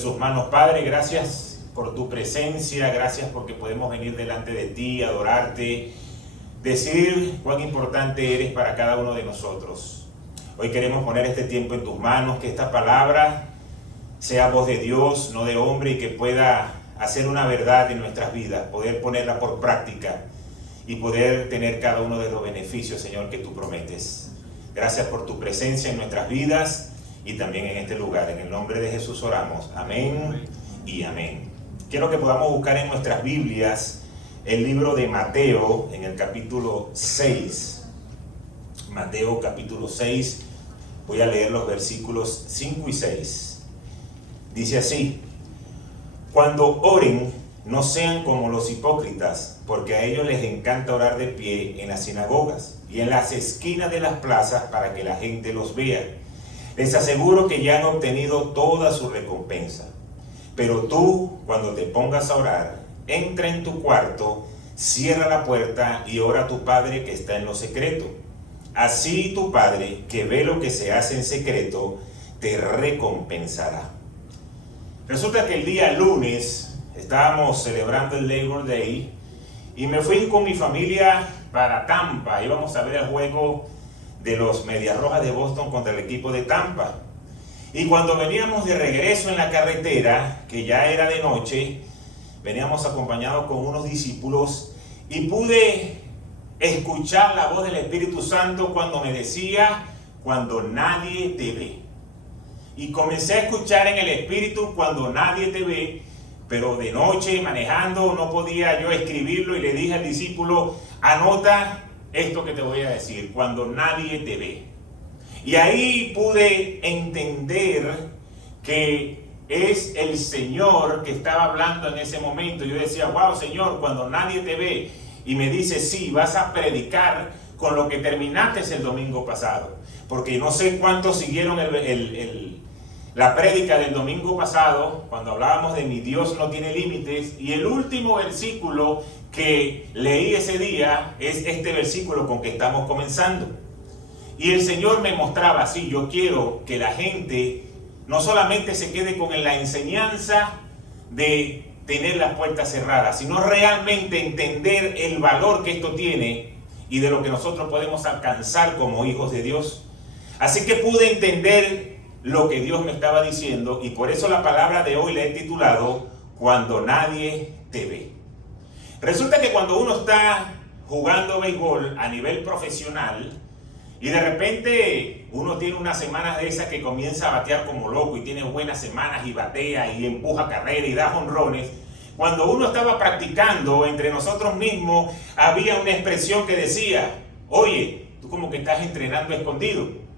sus manos. Padre, gracias por tu presencia, gracias porque podemos venir delante de ti, adorarte, decir cuán importante eres para cada uno de nosotros. Hoy queremos poner este tiempo en tus manos, que esta palabra sea voz de Dios, no de hombre, y que pueda hacer una verdad en nuestras vidas, poder ponerla por práctica y poder tener cada uno de los beneficios, Señor, que tú prometes. Gracias por tu presencia en nuestras vidas y también en este lugar. En el nombre de Jesús oramos. Amén y amén. Quiero que podamos buscar en nuestras Biblias el libro de Mateo en el capítulo 6. Mateo capítulo 6. Voy a leer los versículos 5 y 6. Dice así: cuando oren, no sean como los hipócritas, porque a ellos les encanta orar de pie en las sinagogas y en las esquinas de las plazas para que la gente los vea. Les aseguro que ya han obtenido toda su recompensa. Pero tú, cuando te pongas a orar, entra en tu cuarto, cierra la puerta y ora a tu Padre que está en lo secreto. Así tu Padre, que ve lo que se hace en secreto, te recompensará. Resulta que el día lunes estábamos celebrando el Labor Day y me fui con mi familia para Tampa. Íbamos a ver el juego de los Medias Rojas de Boston contra el equipo de Tampa. Y cuando veníamos de regreso en la carretera, que ya era de noche, veníamos acompañados con unos discípulos y pude escuchar la voz del Espíritu Santo cuando me decía: cuando nadie te ve. Y comencé a escuchar en el Espíritu: cuando nadie te ve. Pero de noche, manejando, no podía yo escribirlo y le dije al discípulo: anota esto que te voy a decir, cuando nadie te ve. Y ahí pude entender que es el Señor que estaba hablando en ese momento. Yo decía: wow, Señor, cuando nadie te ve. Y me dice: sí, vas a predicar con lo que terminaste el domingo pasado. Porque no sé cuántos siguieron la prédica del domingo pasado, cuando hablábamos de mi Dios no tiene límites, y el último versículo que leí ese día es este versículo con que estamos comenzando. Y el Señor me mostraba así: yo quiero que la gente no solamente se quede con la enseñanza de tener las puertas cerradas, sino realmente entender el valor que esto tiene y de lo que nosotros podemos alcanzar como hijos de Dios. Así que pude entender lo que Dios me estaba diciendo, y por eso la palabra de hoy la he titulado cuando nadie te ve. Resulta que cuando uno está jugando béisbol a nivel profesional y de repente uno tiene unas semanas de esas que comienza a batear como loco y tiene buenas semanas y batea y empuja carrera y da jonrones, cuando uno estaba practicando entre nosotros mismos había una expresión que decía: oye, tú como que estás entrenando escondido.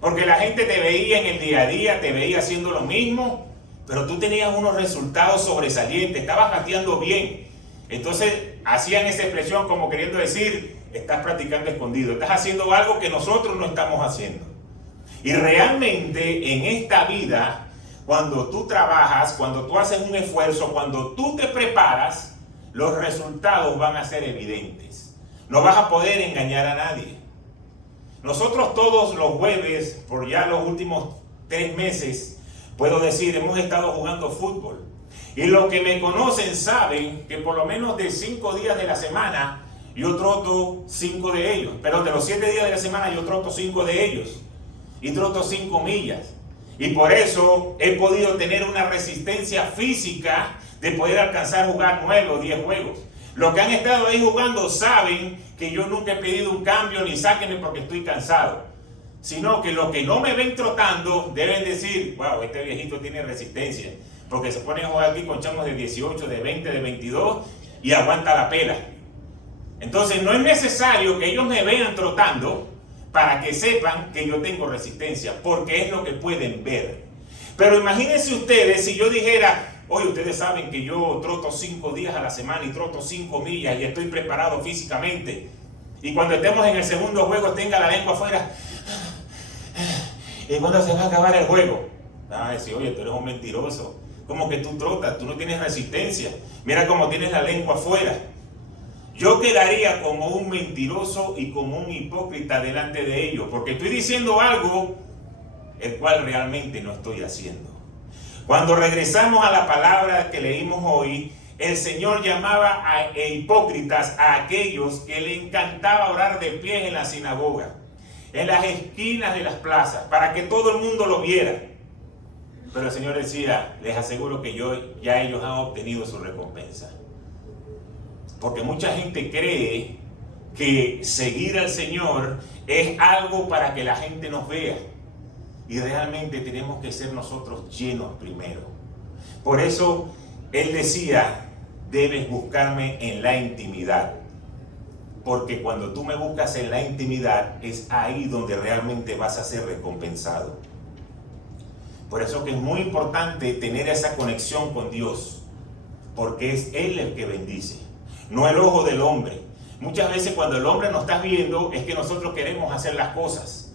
Porque la gente te veía en el día a día, te veía haciendo lo mismo, pero tú tenías unos resultados sobresalientes, estabas bateando bien. Entonces hacían esa expresión como queriendo decir: estás practicando escondido, estás haciendo algo que nosotros no estamos haciendo. Y realmente en esta vida, cuando tú trabajas, cuando tú haces un esfuerzo, cuando tú te preparas, los resultados van a ser evidentes. No vas a poder engañar a nadie. Nosotros todos los jueves, por ya los últimos 3 meses, puedo decir, hemos estado jugando fútbol. Y los que me conocen saben que por lo menos de 5 días de la semana, yo troto 5 de ellos. Pero de los 7 días de la semana, yo troto 5 de ellos. Y troto 5 millas. Y por eso he podido tener una resistencia física de poder alcanzar a jugar 9 o 10 juegos. Los que han estado ahí jugando saben que yo nunca he pedido un cambio ni sáquenme porque estoy cansado. Sino que los que no me ven trotando deben decir: wow, este viejito tiene resistencia. Porque se ponen a jugar aquí con chamos de 18, de 20, de 22 y aguanta la pela. Entonces no es necesario que ellos me vean trotando para que sepan que yo tengo resistencia, porque es lo que pueden ver. Pero imagínense ustedes si yo dijera: oye, ustedes saben que yo troto 5 días a la semana y troto 5 millas y estoy preparado físicamente. Y cuando estemos en el segundo juego tenga la lengua afuera. ¿Y cuándo se va a acabar el juego? Ah, decir: oye, tú eres un mentiroso. Como que tú trotas, tú no tienes resistencia. Mira cómo tienes la lengua afuera. Yo quedaría como un mentiroso y como un hipócrita delante de ellos, porque estoy diciendo algo el cual realmente no estoy haciendo. Cuando regresamos a la palabra que leímos hoy, el Señor llamaba a hipócritas a aquellos que le encantaba orar de pie en la sinagoga, en las esquinas de las plazas, para que todo el mundo lo viera. Pero el Señor decía, les aseguro que ya ellos han obtenido su recompensa. Porque mucha gente cree que seguir al Señor es algo para que la gente nos vea. Y realmente tenemos que ser nosotros llenos primero. Por eso Él decía, debes buscarme en la intimidad. Porque cuando tú me buscas en la intimidad, es ahí donde realmente vas a ser recompensado. Por eso que es muy importante tener esa conexión con Dios. Porque es Él el que bendice, no el ojo del hombre. Muchas veces cuando el hombre nos está viendo, es que nosotros queremos hacer las cosas.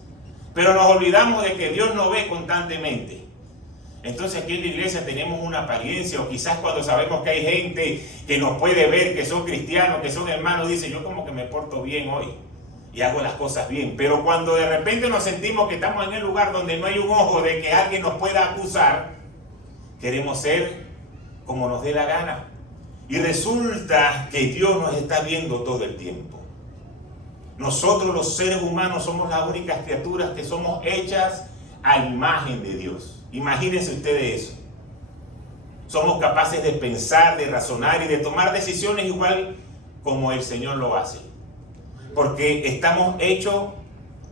Pero nos olvidamos de que Dios nos ve constantemente. Entonces aquí en la iglesia tenemos una apariencia, o quizás cuando sabemos que hay gente que nos puede ver, que son cristianos, que son hermanos, dice, yo como que me porto bien hoy y hago las cosas bien. Pero cuando de repente nos sentimos que estamos en el lugar donde no hay un ojo de que alguien nos pueda acusar, queremos ser como nos dé la gana. Y resulta que Dios nos está viendo todo el tiempo. Nosotros los seres humanos somos las únicas criaturas que somos hechas a imagen de Dios. Imagínense ustedes eso. Somos capaces de pensar, de razonar y de tomar decisiones igual como el Señor lo hace. Porque estamos hechos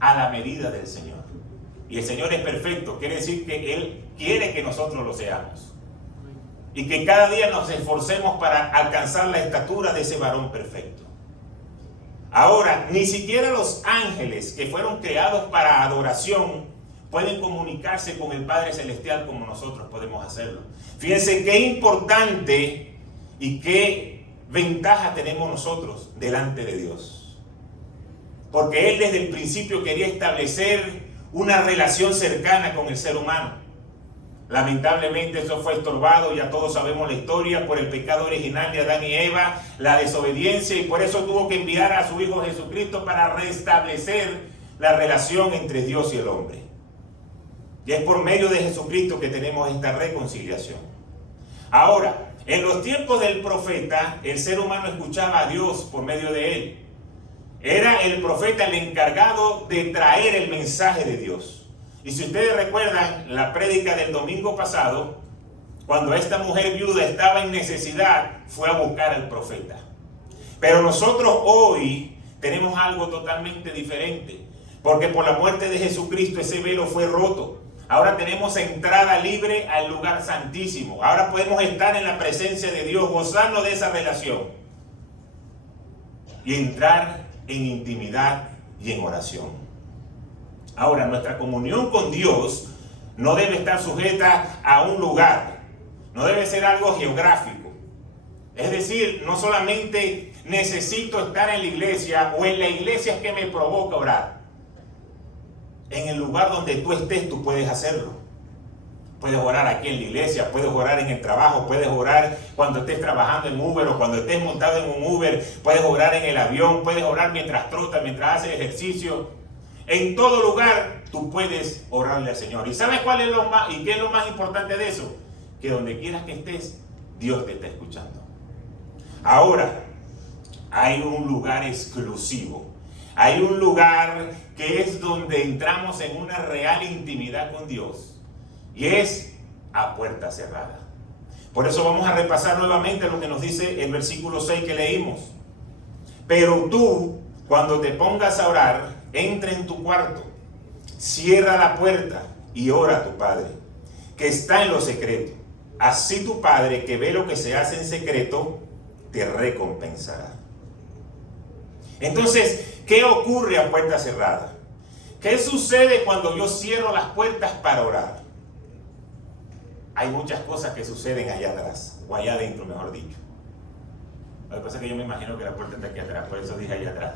a la medida del Señor. Y el Señor es perfecto. Quiere decir que Él quiere que nosotros lo seamos. Y que cada día nos esforcemos para alcanzar la estatura de ese varón perfecto. Ahora, ni siquiera los ángeles que fueron creados para adoración pueden comunicarse con el Padre Celestial como nosotros podemos hacerlo. Fíjense qué importante y qué ventaja tenemos nosotros delante de Dios. Porque Él desde el principio quería establecer una relación cercana con el ser humano. Lamentablemente eso fue estorbado, ya todos sabemos la historia, por el pecado original de Adán y Eva, la desobediencia, y por eso tuvo que enviar a su Hijo Jesucristo para restablecer la relación entre Dios y el hombre. Y es por medio de Jesucristo que tenemos esta reconciliación. Ahora, en los tiempos del profeta, el ser humano escuchaba a Dios por medio de él. Era el profeta el encargado de traer el mensaje de Dios. Y si ustedes recuerdan la prédica del domingo pasado, cuando esta mujer viuda estaba en necesidad, fue a buscar al profeta. Pero nosotros hoy tenemos algo totalmente diferente, porque por la muerte de Jesucristo ese velo fue roto. Ahora tenemos entrada libre al lugar santísimo. Ahora podemos estar en la presencia de Dios, gozando de esa relación y entrar en intimidad y en oración. Ahora, nuestra comunión con Dios no debe estar sujeta a un lugar, no debe ser algo geográfico. Es decir, no solamente necesito estar en la iglesia o en la iglesia es que me provoca orar. En el lugar donde tú estés, tú puedes hacerlo. Puedes orar aquí en la iglesia, puedes orar en el trabajo, puedes orar cuando estés trabajando en Uber o cuando estés montado en un Uber, puedes orar en el avión, puedes orar mientras trotas, mientras haces ejercicio. En todo lugar tú puedes orarle al Señor. ¿Y sabes cuál es qué es lo más importante de eso? Que donde quieras que estés, Dios te está escuchando. Ahora, hay un lugar exclusivo. Hay un lugar que es donde entramos en una real intimidad con Dios. Y es a puerta cerrada. Por eso vamos a repasar nuevamente lo que nos dice el versículo 6 que leímos. Pero tú, cuando te pongas a orar, entra en tu cuarto, cierra la puerta y ora a tu Padre, que está en lo secreto. Así tu Padre, que ve lo que se hace en secreto, te recompensará. Entonces, ¿qué ocurre a puerta cerrada? ¿Qué sucede cuando yo cierro las puertas para orar? Hay muchas cosas que suceden allá atrás, o allá adentro, mejor dicho. Lo que pasa es que yo me imagino que la puerta está aquí atrás, por eso dije allá atrás.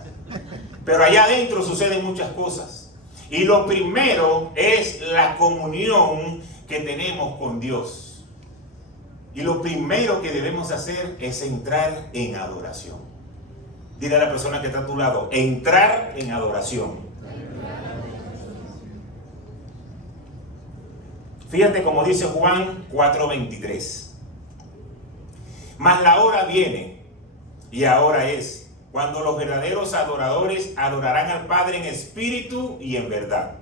Pero allá adentro suceden muchas cosas. Y lo primero es la comunión que tenemos con Dios. Y lo primero que debemos hacer es entrar en adoración. Dile a la persona que está a tu lado, entrar en adoración. Fíjate como dice Juan 4:23. Mas la hora viene, y ahora es, cuando los verdaderos adoradores adorarán al Padre en espíritu y en verdad.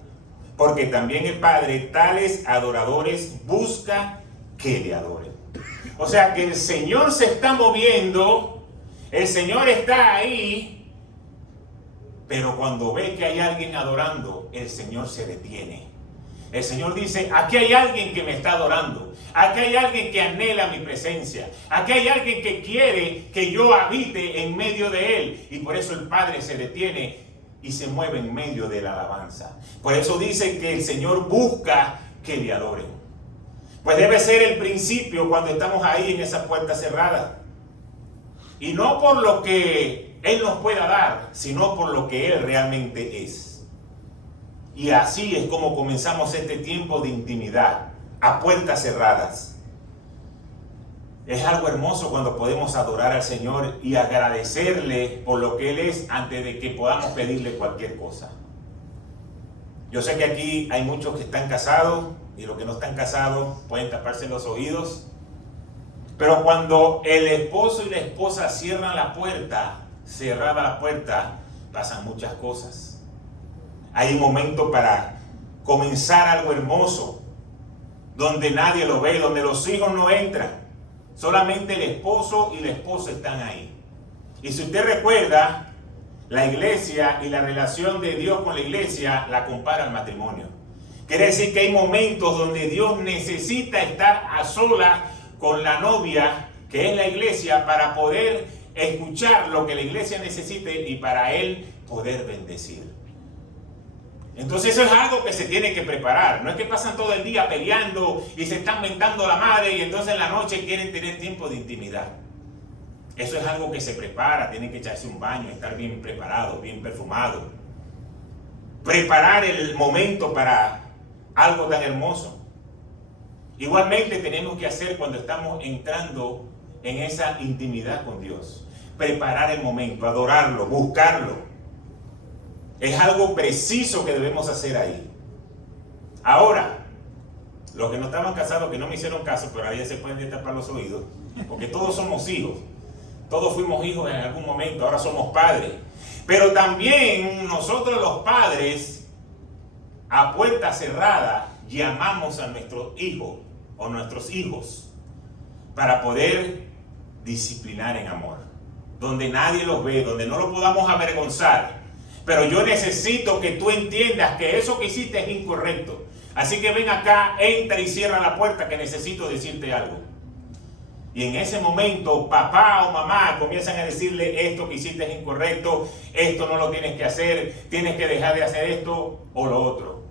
Porque también el Padre tales adoradores busca que le adoren. O sea que el Señor se está moviendo, el Señor está ahí, pero cuando ve que hay alguien adorando, el Señor se detiene. El Señor dice, aquí hay alguien que me está adorando, aquí hay alguien que anhela mi presencia, aquí hay alguien que quiere que yo habite en medio de él. Y por eso el Padre se detiene y se mueve en medio de la alabanza. Por eso dice que el Señor busca que le adoren. Pues debe ser el principio cuando estamos ahí en esa puerta cerrada. Y no por lo que Él nos pueda dar, sino por lo que Él realmente es. Y así es como comenzamos este tiempo de intimidad, a puertas cerradas. Es algo hermoso cuando podemos adorar al Señor y agradecerle por lo que Él es antes de que podamos pedirle cualquier cosa. Yo sé que aquí hay muchos que están casados y los que no están casados pueden taparse los oídos. Pero cuando el esposo y la esposa cierran la puerta, cerrada la puerta, pasan muchas cosas. Hay un momento para comenzar algo hermoso, donde nadie lo ve, donde los hijos no entran. Solamente el esposo y la esposa están ahí. Y si usted recuerda, la iglesia y la relación de Dios con la iglesia la compara al matrimonio. Quiere decir que hay momentos donde Dios necesita estar a solas con la novia, que es la iglesia, para poder escuchar lo que la iglesia necesite y para Él poder bendecir. Entonces eso es algo que se tiene que preparar. No es que pasan todo el día peleando y se están mentando la madre y entonces en la noche quieren tener tiempo de intimidad. Eso es algo que se prepara, tienen que echarse un baño, estar bien preparado, bien perfumado. Preparar el momento para algo tan hermoso. Igualmente tenemos que hacer cuando estamos entrando en esa intimidad con Dios. Preparar el momento, adorarlo, buscarlo. Es algo preciso que debemos hacer ahí. Ahora, los que no estaban casados, que no me hicieron caso, pero ahí se pueden tapar los oídos, porque todos somos hijos. Todos fuimos hijos en algún momento, ahora somos padres. Pero también nosotros los padres, a puerta cerrada, llamamos a nuestros hijos o nuestros hijos para poder disciplinar en amor. Donde nadie los ve, donde no los podamos avergonzar. Pero yo necesito que tú entiendas que eso que hiciste es incorrecto. Así que ven acá, entra y cierra la puerta que necesito decirte algo. Y en ese momento, papá o mamá comienzan a decirle esto que hiciste es incorrecto, esto no lo tienes que hacer, tienes que dejar de hacer esto o lo otro.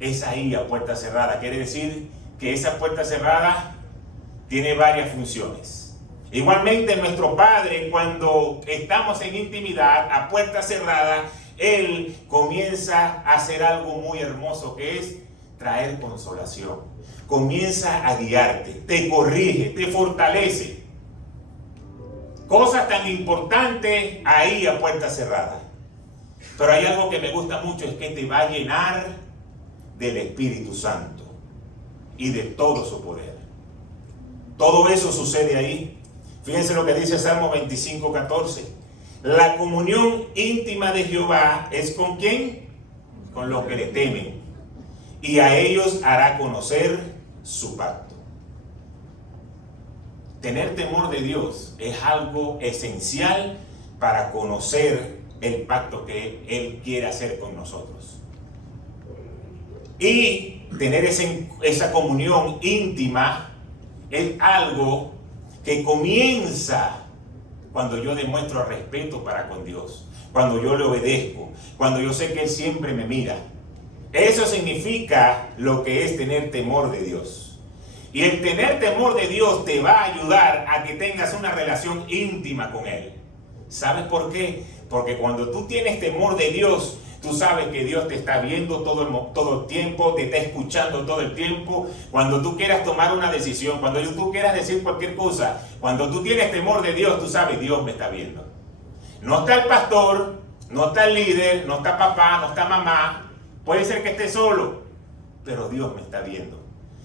Es ahí a puerta cerrada. Quiere decir que esa puerta cerrada tiene varias funciones. Igualmente nuestro Padre, cuando estamos en intimidad, a puerta cerrada, Él comienza a hacer algo muy hermoso, que es traer consolación. Comienza a guiarte, te corrige, te fortalece. Cosas tan importantes ahí a puerta cerrada. Pero hay algo que me gusta mucho, es que te va a llenar del Espíritu Santo y de todo su poder. Todo eso sucede ahí. Fíjense lo que dice Salmo 25:14. La comunión íntima de Jehová es ¿con quién? Con los que le temen. Y a ellos hará conocer su pacto. Tener temor de Dios es algo esencial para conocer el pacto que Él quiere hacer con nosotros. Y tener esa comunión íntima es algo que comienza cuando yo demuestro respeto para con Dios, cuando yo le obedezco, cuando yo sé que Él siempre me mira. Eso significa lo que es tener temor de Dios. Y el tener temor de Dios te va a ayudar a que tengas una relación íntima con Él. ¿Sabes por qué? Porque cuando tú tienes temor de Dios, tú sabes que Dios te está viendo todo el tiempo, te está escuchando todo el tiempo. Cuando tú quieras tomar una decisión, cuando tú quieras decir cualquier cosa, cuando tú tienes temor de Dios, tú sabes, Dios me está viendo. No está el pastor, no está el líder, no está papá, no está mamá. Puede ser que esté solo, pero Dios me está viendo.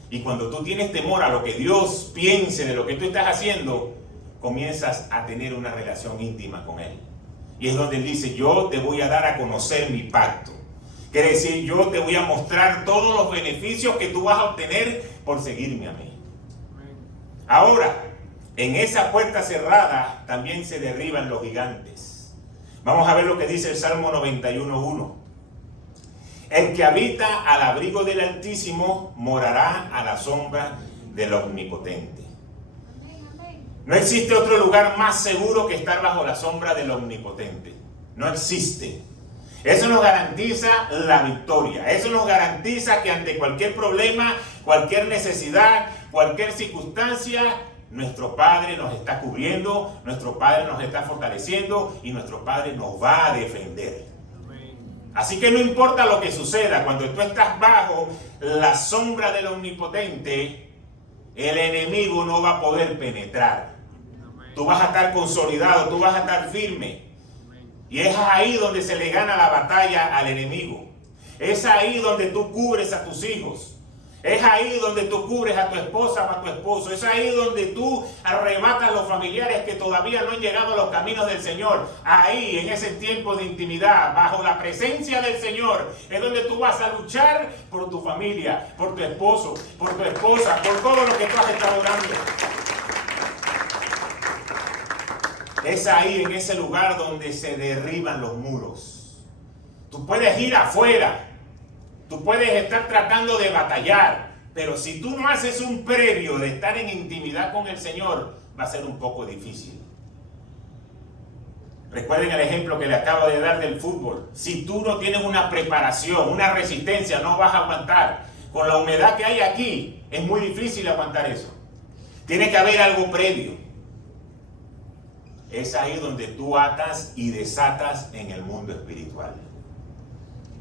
Y cuando tú tienes temor a lo que Dios piense de lo que tú estás haciendo, comienzas a tener una relación íntima con Él. Y es donde Él dice, yo te voy a dar a conocer mi pacto. Quiere decir, yo te voy a mostrar todos los beneficios que tú vas a obtener por seguirme a mí. Ahora, en esa puerta cerrada también se derriban los gigantes. Vamos a ver lo que dice el Salmo 91:1. El que habita al abrigo del Altísimo morará a la sombra del Omnipotente. No existe otro lugar más seguro que estar bajo la sombra del Omnipotente. No existe. Eso nos garantiza la victoria. Eso nos garantiza que ante cualquier problema, cualquier necesidad, cualquier circunstancia, nuestro Padre nos está cubriendo, nuestro Padre nos está fortaleciendo y nuestro Padre nos va a defender. Así que no importa lo que suceda, cuando tú estás bajo la sombra del Omnipotente, el enemigo no va a poder penetrar. Tú vas a estar consolidado, tú vas a estar firme. Y es ahí donde se le gana la batalla al enemigo. Es ahí donde tú cubres a tus hijos. Es ahí donde tú cubres a tu esposa o a tu esposo. Es ahí donde tú arrebatas a los familiares que todavía no han llegado a los caminos del Señor. Ahí, en ese tiempo de intimidad, bajo la presencia del Señor, es donde tú vas a luchar por tu familia, por tu esposo, por tu esposa, por todo lo que tú has estado orando. Es ahí, en ese lugar, donde se derriban los muros. Tú puedes ir afuera. Tú puedes estar tratando de batallar, pero si tú no haces un previo de estar en intimidad con el Señor, va a ser un poco difícil. Recuerden el ejemplo que le acabo de dar del fútbol. Si tú no tienes una preparación, una resistencia, no vas a aguantar. Con la humedad que hay aquí, es muy difícil aguantar eso. Tiene que haber algo previo. Es ahí donde tú atas y desatas en el mundo espiritual.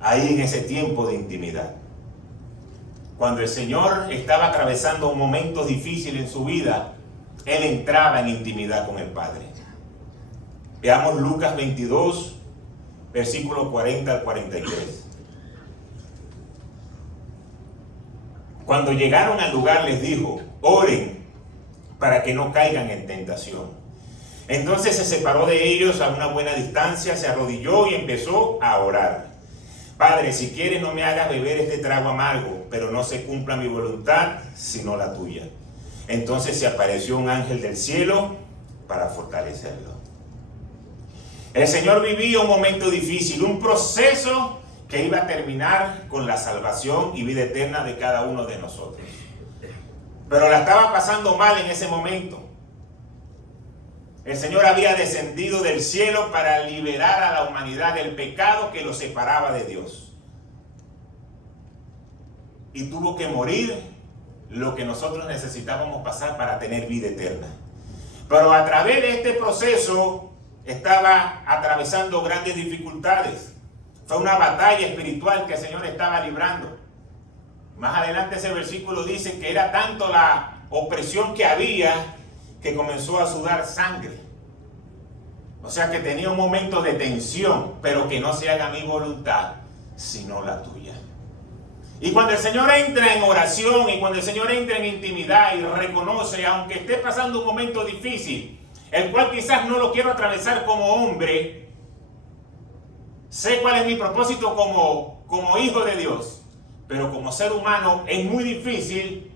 Ahí en ese tiempo de intimidad. Cuando el Señor estaba atravesando un momento difícil en su vida, Él entraba en intimidad con el Padre. Veamos Lucas 22, versículos 40 al 43. Cuando llegaron al lugar les dijo, oren para que no caigan en tentación. Entonces se separó de ellos a una buena distancia, se arrodilló y empezó a orar. Padre, si quieres no me hagas beber este trago amargo, pero no se cumpla mi voluntad, sino la tuya. Entonces se apareció un ángel del cielo para fortalecerlo. El Señor vivía un momento difícil, un proceso que iba a terminar con la salvación y vida eterna de cada uno de nosotros. Pero la estaba pasando mal en ese momento. El Señor había descendido del cielo para liberar a la humanidad del pecado que lo separaba de Dios. Y tuvo que morir lo que nosotros necesitábamos pasar para tener vida eterna. Pero a través de este proceso estaba atravesando grandes dificultades. Fue una batalla espiritual que el Señor estaba librando. Más adelante ese versículo dice que era tanto la opresión que había que comenzó a sudar sangre. O sea que tenía un momento de tensión, pero que no se haga mi voluntad, sino la tuya. Y cuando el Señor entra en oración y cuando el Señor entra en intimidad y reconoce, aunque esté pasando un momento difícil, el cual quizás no lo quiero atravesar como hombre, sé cuál es mi propósito como hijo de Dios, pero como ser humano es muy difícil.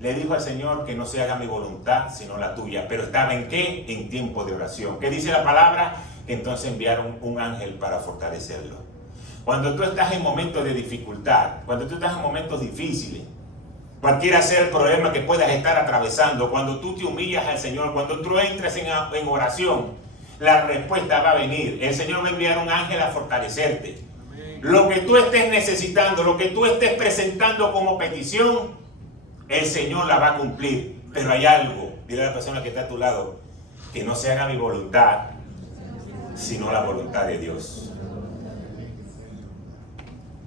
Le dijo al Señor que no se haga mi voluntad, sino la tuya. Pero estaba ¿en qué? En tiempo de oración. ¿Qué dice la palabra? Que entonces enviaron un ángel para fortalecerlo. Cuando tú estás en momentos de dificultad, cuando tú estás en momentos difíciles, cualquiera sea el problema que puedas estar atravesando, cuando tú te humillas al Señor, cuando tú entres en oración, la respuesta va a venir. El Señor va a enviar un ángel a fortalecerte. Lo que tú estés necesitando, lo que tú estés presentando como petición, el Señor la va a cumplir. Pero hay algo, dile a la persona que está a tu lado, que no se haga mi voluntad, sino la voluntad de Dios.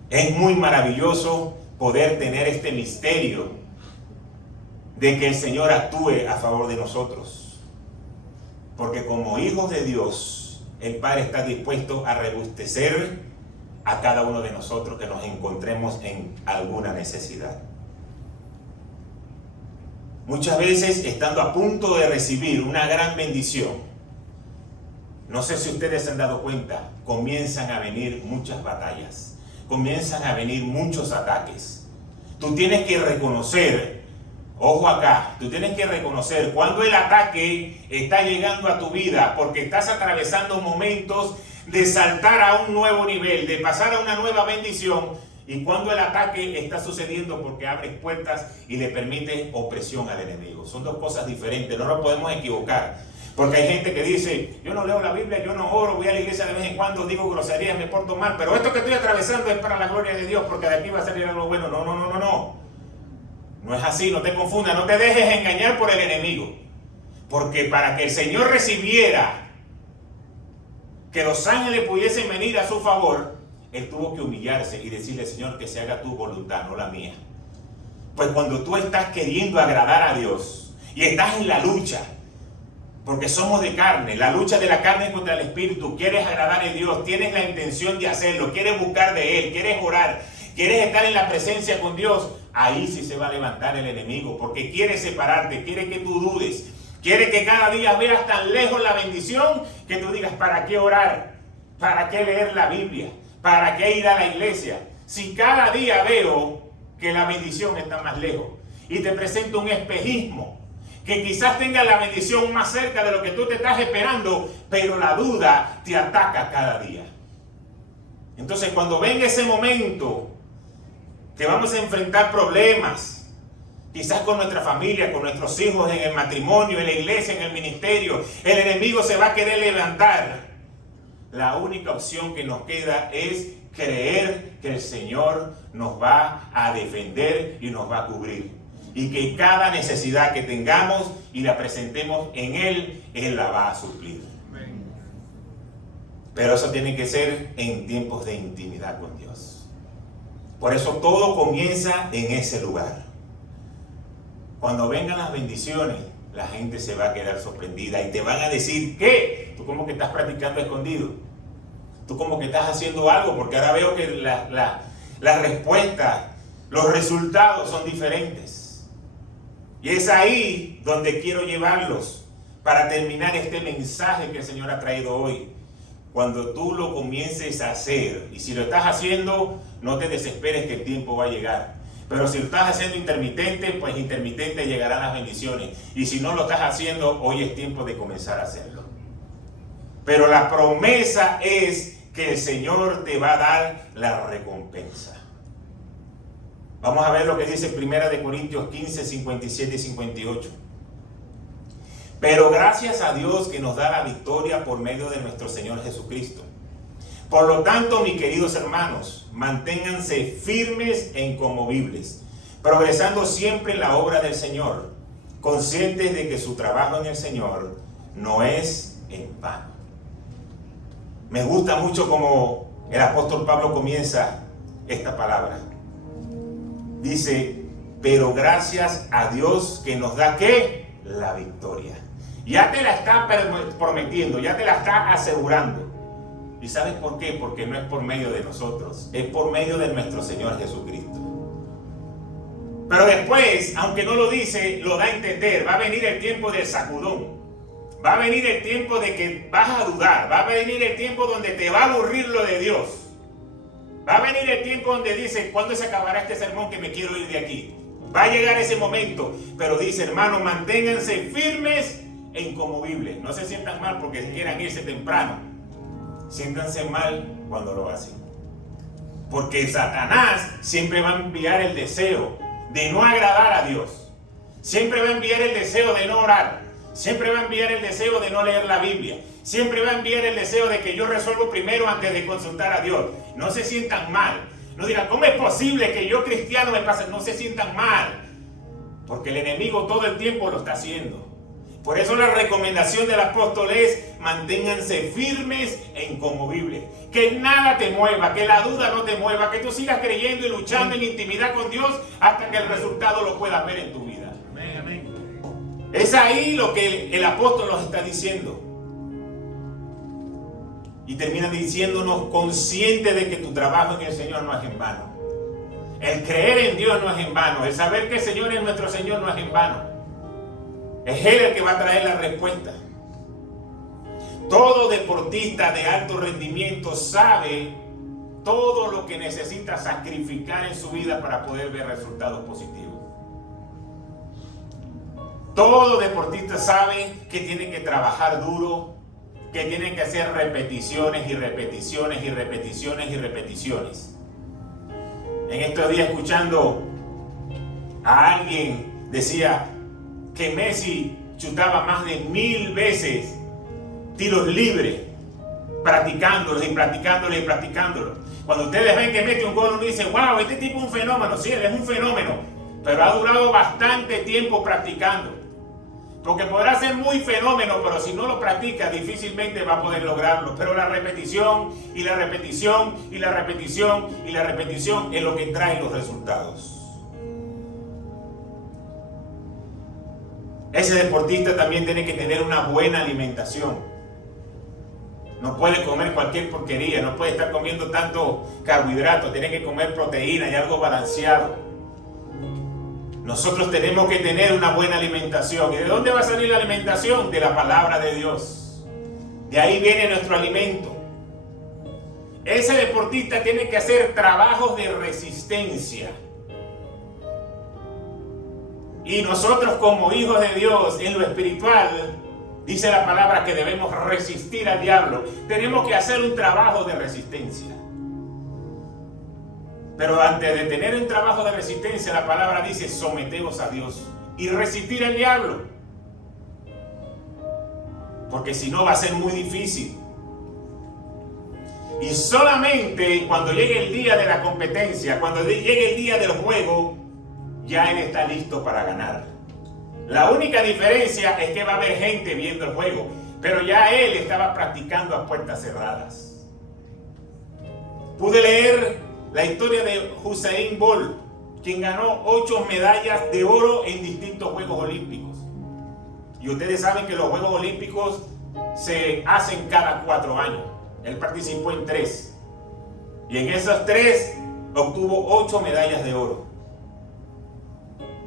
Es muy maravilloso poder tener este misterio de que el Señor actúe a favor de nosotros. Porque como hijos de Dios, el Padre está dispuesto a robustecer a cada uno de nosotros que nos encontremos en alguna necesidad. Muchas veces, estando a punto de recibir una gran bendición, no sé si ustedes se han dado cuenta, comienzan a venir muchas batallas, comienzan a venir muchos ataques. Tú tienes que reconocer, ojo acá, tú tienes que reconocer cuando el ataque está llegando a tu vida, porque estás atravesando momentos de saltar a un nuevo nivel, de pasar a una nueva bendición, y cuando el ataque está sucediendo porque abres puertas y le permites opresión al enemigo. Son dos cosas diferentes, no nos podemos equivocar. Porque hay gente que dice, yo no leo la Biblia, yo no oro, voy a la iglesia de vez en cuando, digo groserías, me porto mal, pero esto que estoy atravesando es para la gloria de Dios, porque de aquí va a salir algo bueno. No. No es así, no te confundas, no te dejes engañar por el enemigo. Porque para que el Señor recibiera, que los ángeles pudiesen venir a su favor, Él tuvo que humillarse y decirle, Señor, que se haga tu voluntad, no la mía. Pues cuando tú estás queriendo agradar a Dios y estás en la lucha, porque somos de carne, la lucha de la carne contra el espíritu, quieres agradar a Dios, tienes la intención de hacerlo, quieres buscar de Él, quieres orar, quieres estar en la presencia con Dios, ahí sí se va a levantar el enemigo, porque quiere separarte, quiere que tú dudes, quiere que cada día veas tan lejos la bendición que tú digas, ¿para qué orar? ¿Para qué leer la Biblia? ¿Para qué ir a la iglesia? Si cada día veo que la bendición está más lejos y te presento un espejismo, que quizás tenga la bendición más cerca de lo que tú te estás esperando, pero la duda te ataca cada día. Entonces, cuando venga ese momento que vamos a enfrentar problemas, quizás con nuestra familia, con nuestros hijos, en el matrimonio, en la iglesia, en el ministerio, el enemigo se va a querer levantar. La única opción que nos queda es creer que el Señor nos va a defender y nos va a cubrir. Y que cada necesidad que tengamos y la presentemos en Él, Él la va a suplir. Pero eso tiene que ser en tiempos de intimidad con Dios. Por eso todo comienza en ese lugar. Cuando vengan las bendiciones, la gente se va a quedar sorprendida y te van a decir, ¿qué? Tú como que estás practicando escondido. Tú como que estás haciendo algo, porque ahora veo que la respuesta, los resultados son diferentes. Y es ahí donde quiero llevarlos para terminar este mensaje que el Señor ha traído hoy. Cuando tú lo comiences a hacer, y si lo estás haciendo, no te desesperes que el tiempo va a llegar. Pero si lo estás haciendo intermitente, pues intermitente llegarán las bendiciones. Y si no lo estás haciendo, hoy es tiempo de comenzar a hacerlo. Pero la promesa es que el Señor te va a dar la recompensa. Vamos a ver lo que dice 1 Corintios 15, 57 y 58. Pero gracias a Dios que nos da la victoria por medio de nuestro Señor Jesucristo. Por lo tanto, mis queridos hermanos, manténganse firmes e inconmovibles, progresando siempre en la obra del Señor, conscientes de que su trabajo en el Señor no es en vano. Me gusta mucho como el apóstol Pablo comienza esta palabra. Dice, pero gracias a Dios que nos da ¿qué? La victoria. Ya te la está prometiendo, ya te la está asegurando. ¿Y sabes por qué? Porque no es por medio de nosotros, es por medio de nuestro Señor Jesucristo. Pero después, aunque no lo dice, lo da a entender, va a venir el tiempo del sacudón. Va a venir el tiempo de que vas a dudar, va a venir el tiempo donde te va a aburrir lo de Dios. Va a venir el tiempo donde dice, ¿cuándo se acabará este sermón que me quiero ir de aquí? Va a llegar ese momento, pero dice, hermanos, manténganse firmes e inconmovibles. No se sientan mal porque quieran irse temprano. Siéntanse mal cuando lo hacen. Porque Satanás siempre va a enviar el deseo de no agradar a Dios. Siempre va a enviar el deseo de no orar. Siempre va a enviar el deseo de no leer la Biblia. Siempre va a enviar el deseo de que yo resuelvo primero antes de consultar a Dios. No se sientan mal. No digan, ¿cómo es posible que yo cristiano me pase? No se sientan mal. Porque el enemigo todo el tiempo lo está haciendo. Por eso la recomendación del apóstol es, manténganse firmes e inconmovibles. Que nada te mueva, que la duda no te mueva, que tú sigas creyendo y luchando en intimidad con Dios hasta que el resultado lo puedas ver en tu vida. Amén, amén. Es ahí lo que el apóstol nos está diciendo. Y termina diciéndonos, consciente de que tu trabajo en el Señor no es en vano. El creer en Dios no es en vano. El saber que el Señor es nuestro Señor no es en vano. Es Él el que va a traer la respuesta. Todo deportista de alto rendimiento sabe todo lo que necesita sacrificar en su vida para poder ver resultados positivos. Todo deportista sabe que tiene que trabajar duro, que tiene que hacer repeticiones y repeticiones y repeticiones y repeticiones. En estos días, escuchando a alguien, decía que Messi chutaba más de 1000 veces tiros libres, practicándolos y practicándolos y practicándolos. Cuando ustedes ven que mete un gol, uno dice, wow, este tipo es un fenómeno. Sí, él es un fenómeno, pero ha durado bastante tiempo practicando. Porque podrá ser muy fenómeno, pero si no lo practica, difícilmente va a poder lograrlo. Pero la repetición y la repetición y la repetición y la repetición es lo que trae los resultados. Ese deportista también tiene que tener una buena alimentación. No puede comer cualquier porquería, no puede estar comiendo tanto carbohidrato, tiene que comer proteína y algo balanceado. Nosotros tenemos que tener una buena alimentación. ¿Y de dónde va a salir la alimentación? De la palabra de Dios. De ahí viene nuestro alimento. Ese deportista tiene que hacer trabajos de resistencia. Y nosotros como hijos de Dios en lo espiritual, dice la palabra que debemos resistir al diablo. Tenemos que hacer un trabajo de resistencia. Pero antes de tener un trabajo de resistencia, la palabra dice, someteos a Dios y resistir al diablo. Porque si no va a ser muy difícil. Y solamente cuando llegue el día de la competencia, cuando llegue el día del juego, ya él está listo para ganar. La única diferencia es que va a haber gente viendo el juego, pero ya él estaba practicando a puertas cerradas. Pude leer la historia de Usain Bolt, quien ganó 8 medallas de oro en distintos Juegos Olímpicos. Y ustedes saben que los Juegos Olímpicos se hacen cada 4 años. Él participó en 3. Y en esos 3 obtuvo 8 medallas de oro.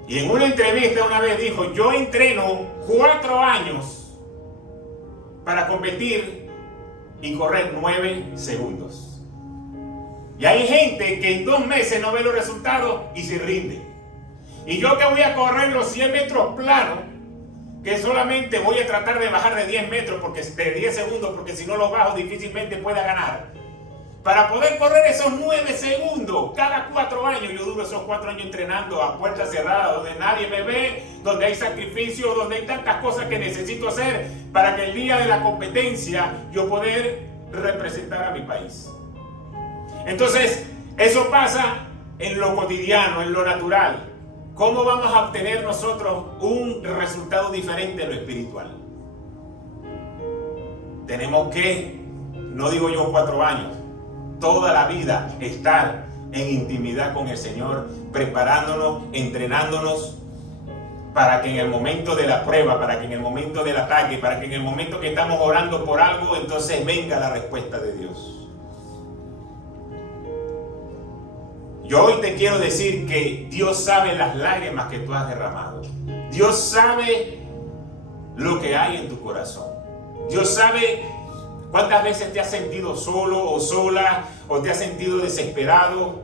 Y en una entrevista una vez dijo, yo entreno 4 años para competir y correr 9 segundos. Y hay gente que en 2 meses no ve los resultados y se rinde. Y yo que voy a correr los 100 metros planos, que solamente voy a tratar de bajar de 10 metros, de 10 segundos, porque si no lo bajo difícilmente pueda ganar. Para poder correr esos 9 segundos, cada 4 años, yo duro esos 4 años entrenando a puertas cerradas, donde nadie me ve, donde hay sacrificio, donde hay tantas cosas que necesito hacer para que el día de la competencia yo poder representar a mi país. Entonces, eso pasa en lo cotidiano, en lo natural. ¿Cómo vamos a obtener nosotros un resultado diferente en lo espiritual? Tenemos que, no digo yo 4 años, toda la vida estar en intimidad con el Señor, preparándonos, entrenándonos, para que en el momento de la prueba, para que en el momento del ataque, para que en el momento que estamos orando por algo, entonces venga la respuesta de Dios. Yo hoy te quiero decir que Dios sabe las lágrimas que tú has derramado. Dios sabe lo que hay en tu corazón. Dios sabe cuántas veces te has sentido solo o sola, o te has sentido desesperado.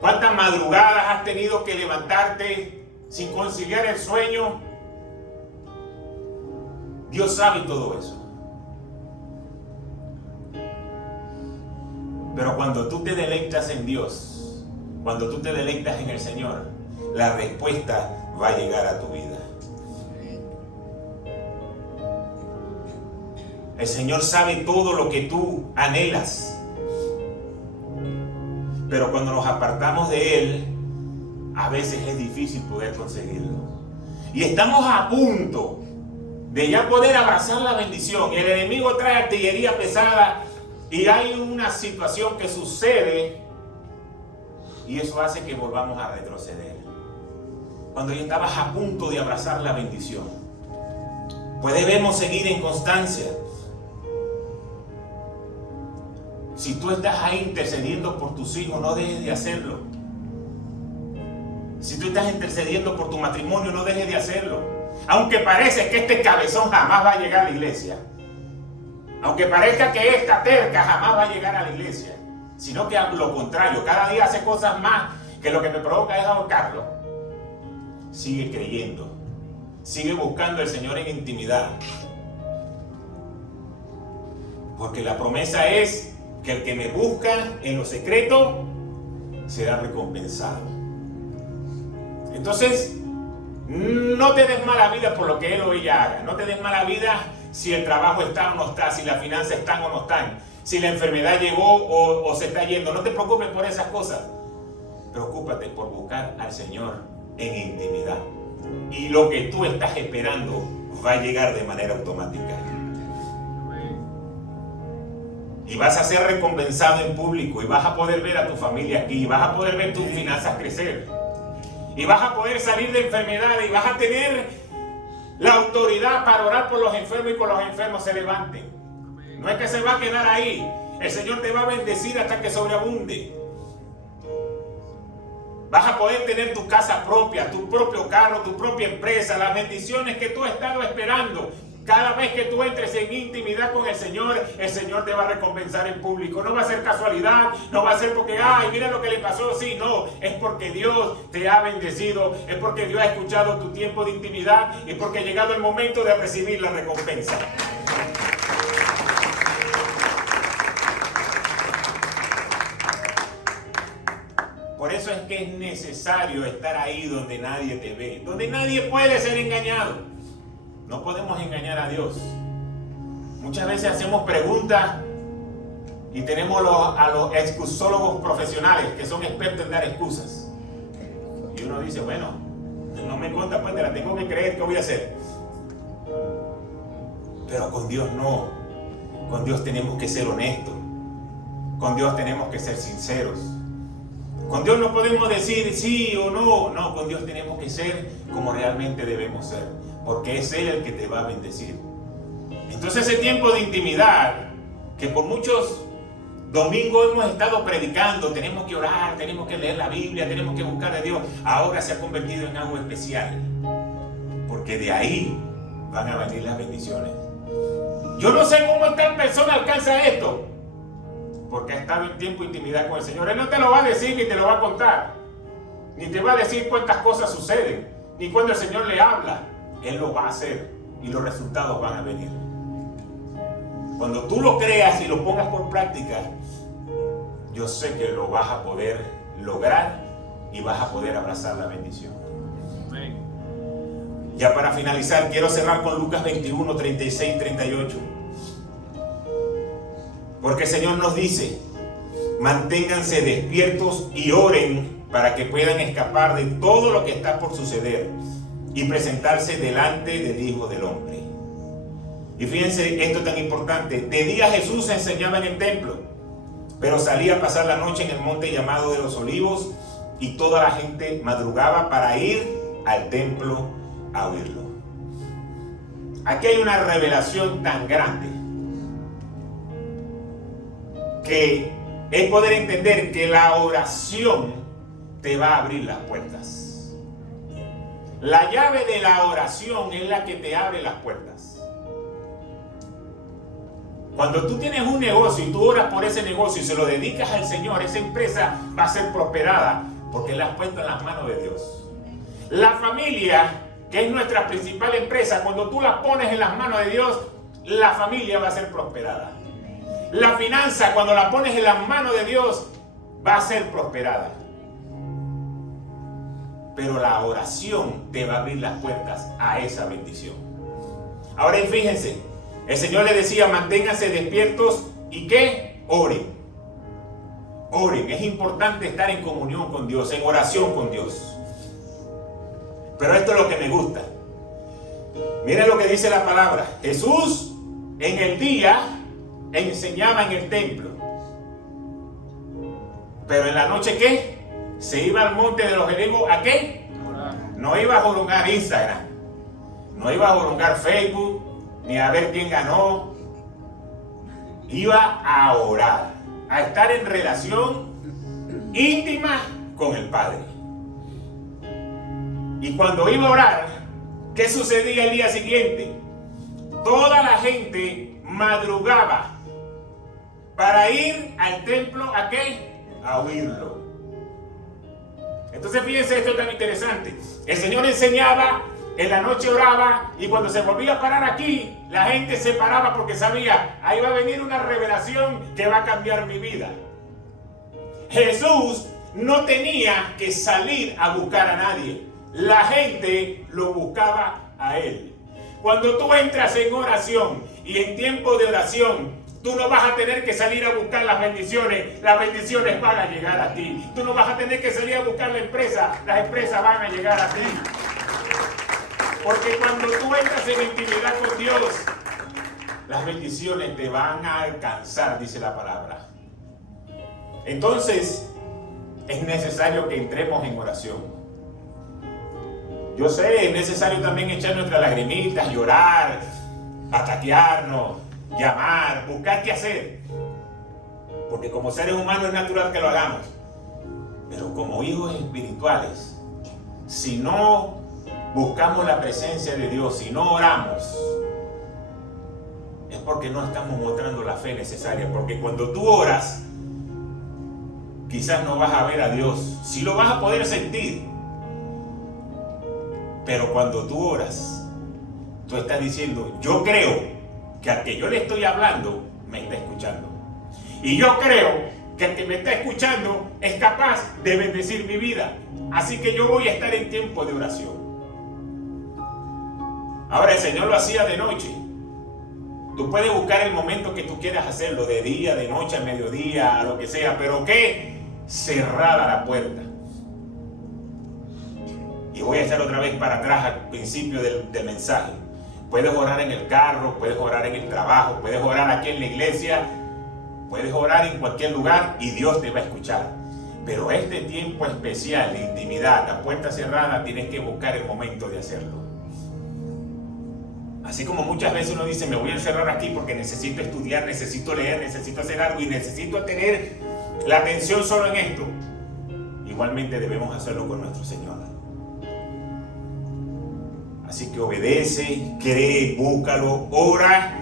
Cuántas madrugadas has tenido que levantarte sin conciliar el sueño. Dios sabe todo eso. Pero cuando tú te deleitas en Dios, cuando tú te deleitas en el Señor, la respuesta va a llegar a tu vida. El Señor sabe todo lo que tú anhelas. Pero cuando nos apartamos de Él, a veces es difícil poder conseguirlo. Y estamos a punto de ya poder abrazar la bendición. El enemigo trae artillería pesada y hay una situación que sucede y eso hace que volvamos a retroceder. Cuando ya estabas a punto de abrazar la bendición, pues debemos seguir en constancia. Si tú estás ahí intercediendo por tus hijos, no dejes de hacerlo. Si tú estás intercediendo por tu matrimonio, no dejes de hacerlo. Aunque parece que este cabezón jamás va a llegar a la iglesia. Aunque parezca que esta terca jamás va a llegar a la iglesia. Sino que a lo contrario, cada día hace cosas más que lo que me provoca es ahorcarlo. Sigue creyendo. Sigue buscando al Señor en intimidad. Porque la promesa es que el que me busca en lo secreto será recompensado. Entonces, no te des mala vida por lo que él o ella haga. No te des mala vida si el trabajo está o no está, si las finanzas están o no están, si la enfermedad llegó o se está yendo. No te preocupes por esas cosas. Preocúpate por buscar al Señor en intimidad. Y lo que tú estás esperando va a llegar de manera automática. Y vas a ser recompensado en público. Y vas a poder ver a tu familia aquí. Y vas a poder ver tus finanzas crecer. Y vas a poder salir de enfermedades. Y vas a tener la autoridad para orar por los enfermos y que los enfermos se levanten. No es que se va a quedar ahí. El Señor te va a bendecir hasta que sobreabunde. Vas a poder tener tu casa propia, tu propio carro, tu propia empresa, las bendiciones que tú has estado esperando. Cada vez que tú entres en intimidad con el Señor te va a recompensar en público. No va a ser casualidad, no va a ser porque, ay, mira lo que le pasó. Sí, no, es porque Dios te ha bendecido, es porque Dios ha escuchado tu tiempo de intimidad y porque ha llegado el momento de recibir la recompensa. Por eso es que es necesario estar ahí donde nadie te ve, donde nadie puede ser engañado. No podemos engañar a Dios. Muchas veces hacemos preguntas y tenemos a los excusólogos profesionales que son expertos en dar excusas. Y uno dice, bueno, no me conta, pues te la tengo que creer, ¿qué voy a hacer? Pero con Dios no. Con Dios tenemos que ser honestos. Con Dios tenemos que ser sinceros. Con Dios no podemos decir sí o no. No, con Dios tenemos que ser como realmente debemos ser. Porque es Él el que te va a bendecir. Entonces ese tiempo de intimidad, que por muchos domingos hemos estado predicando, tenemos que orar, tenemos que leer la Biblia, tenemos que buscar a Dios, ahora se ha convertido en algo especial. Porque de ahí van a venir las bendiciones. Yo no sé cómo esta persona alcanza esto. Porque ha estado en tiempo de intimidad con el Señor. Él no te lo va a decir ni te lo va a contar. Ni te va a decir cuántas cosas suceden. Ni cuando el Señor le habla. Él lo va a hacer. Y los resultados van a venir. Cuando tú lo creas y lo pongas por práctica, yo sé que lo vas a poder lograr y vas a poder abrazar la bendición. Amén. Ya para finalizar, quiero cerrar con Lucas 21, 36, 38. Porque el Señor nos dice, manténganse despiertos y oren para que puedan escapar de todo lo que está por suceder y presentarse delante del Hijo del Hombre. Y fíjense esto tan importante. De día Jesús enseñaba en el templo, pero salía a pasar la noche en el monte llamado de los Olivos y toda la gente madrugaba para ir al templo a oírlo. Aquí hay una revelación tan grande que es poder entender que la oración te va a abrir las puertas. La llave de la oración es la que te abre las puertas. Cuando tú tienes un negocio y tú oras por ese negocio y se lo dedicas al Señor, esa empresa va a ser prosperada porque la has puesto en las manos de Dios. La familia, que es nuestra principal empresa, cuando tú la pones en las manos de Dios, la familia va a ser prosperada. La finanza, cuando la pones en las manos de Dios, va a ser prosperada. Pero la oración te va a abrir las puertas a esa bendición. Ahora fíjense, el Señor le decía, manténganse despiertos y que oren. Oren, es importante estar en comunión con Dios, en oración con Dios. Pero esto es lo que me gusta. Miren lo que dice la palabra. Jesús en el día enseñaba en el templo. Pero en la noche, ¿qué? Se iba al monte de los Olivos, ¿a qué? No iba a jorongar Instagram, no iba a jorongar Facebook, ni a ver quién ganó. Iba a orar. a estar en relación íntima con el Padre. Y cuando iba a orar, ¿qué sucedía el día siguiente? Toda la gente madrugaba para ir al templo, ¿a qué? A oírlo. Entonces fíjense, esto es tan interesante. El Señor enseñaba, en la noche oraba, y cuando se volvía a parar aquí, la gente se paraba porque sabía, ahí va a venir una revelación que va a cambiar mi vida. Jesús no tenía que salir a buscar a nadie. La gente lo buscaba a Él. Cuando tú entras en oración y en tiempo de oración, tú no vas a tener que salir a buscar las bendiciones van a llegar a ti. Tú no vas a tener que salir a buscar la empresa, las empresas van a llegar a ti. Porque cuando tú entras en intimidad con Dios, las bendiciones te van a alcanzar, dice la palabra. Entonces, es necesario que entremos en oración. Yo sé, es necesario también echar nuestras lagrimitas, llorar, ataquearnos, llamar, buscar qué hacer. Porque como seres humanos es natural que lo hagamos. Pero como hijos espirituales, si no buscamos la presencia de Dios, si no oramos, es porque no estamos mostrando la fe necesaria. Porque cuando tú oras, quizás no vas a ver a Dios. Sí lo vas a poder sentir. Pero cuando tú oras, tú estás diciendo, yo creo que al que yo le estoy hablando, me está escuchando. Y yo creo que el que me está escuchando es capaz de bendecir mi vida. Así que yo voy a estar en tiempo de oración. Ahora el Señor lo hacía de noche. Tú puedes buscar el momento que tú quieras hacerlo, de día, de noche, a mediodía, a lo que sea, pero que cerrada la puerta. Y voy a echar otra vez para atrás al principio del mensaje. Puedes orar en el carro, puedes orar en el trabajo, puedes orar aquí en la iglesia, puedes orar en cualquier lugar y Dios te va a escuchar. Pero este tiempo especial de intimidad, la puerta cerrada, tienes que buscar el momento de hacerlo. Así como muchas veces uno dice, me voy a encerrar aquí porque necesito estudiar, necesito leer, necesito hacer algo y necesito tener la atención solo en esto. Igualmente debemos hacerlo con nuestro Señor. Así que obedece, cree, búscalo, ora.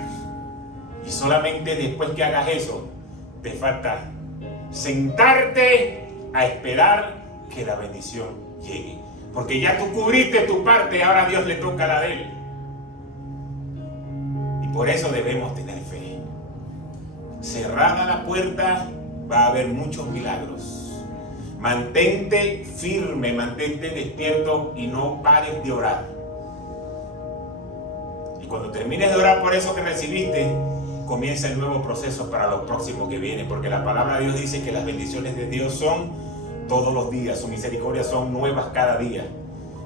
Y solamente después que hagas eso, te falta sentarte a esperar que la bendición llegue. Porque ya tú cubriste tu parte, ahora a Dios le toca la de Él. Y por eso debemos tener fe. Cerrada la puerta, va a haber muchos milagros. Mantente firme, mantente despierto y no pares de orar. Y cuando termines de orar por eso que recibiste, comienza el nuevo proceso para lo próximo que viene, porque la palabra de Dios dice que las bendiciones de Dios son todos los días, sus misericordias son nuevas cada día.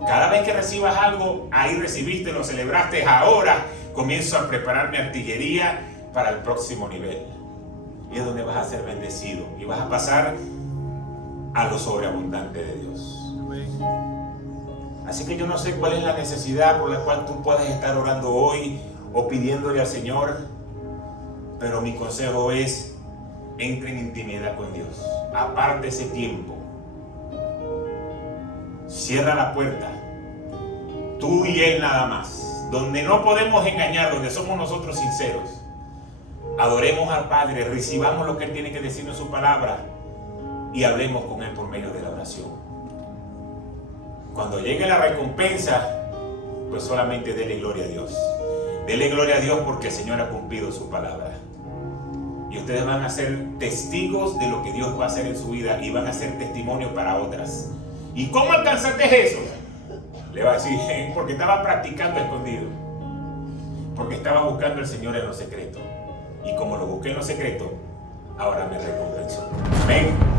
Cada vez que recibas algo, ahí recibiste, lo celebraste, ahora comienzo a preparar mi artillería para el próximo nivel. Y es donde vas a ser bendecido y vas a pasar a lo sobreabundante de Dios. Amén. Así que yo no sé cuál es la necesidad por la cual tú puedes estar orando hoy o pidiéndole al Señor, pero mi consejo es, entre en intimidad con Dios, aparte ese tiempo, cierra la puerta, tú y Él nada más, donde no podemos engañar, donde somos nosotros sinceros, adoremos al Padre, recibamos lo que Él tiene que decir en su palabra y hablemos con Él por medio de la oración. Cuando llegue la recompensa, pues solamente dele gloria a Dios. Dele gloria a Dios porque el Señor ha cumplido su palabra. Y ustedes van a ser testigos de lo que Dios va a hacer en su vida y van a ser testimonio para otras. ¿Y cómo alcanzaste eso? Le va a decir, porque estaba practicando escondido. Porque estaba buscando al Señor en lo secreto. Y como lo busqué en lo secreto, ahora me recompensó. Amén.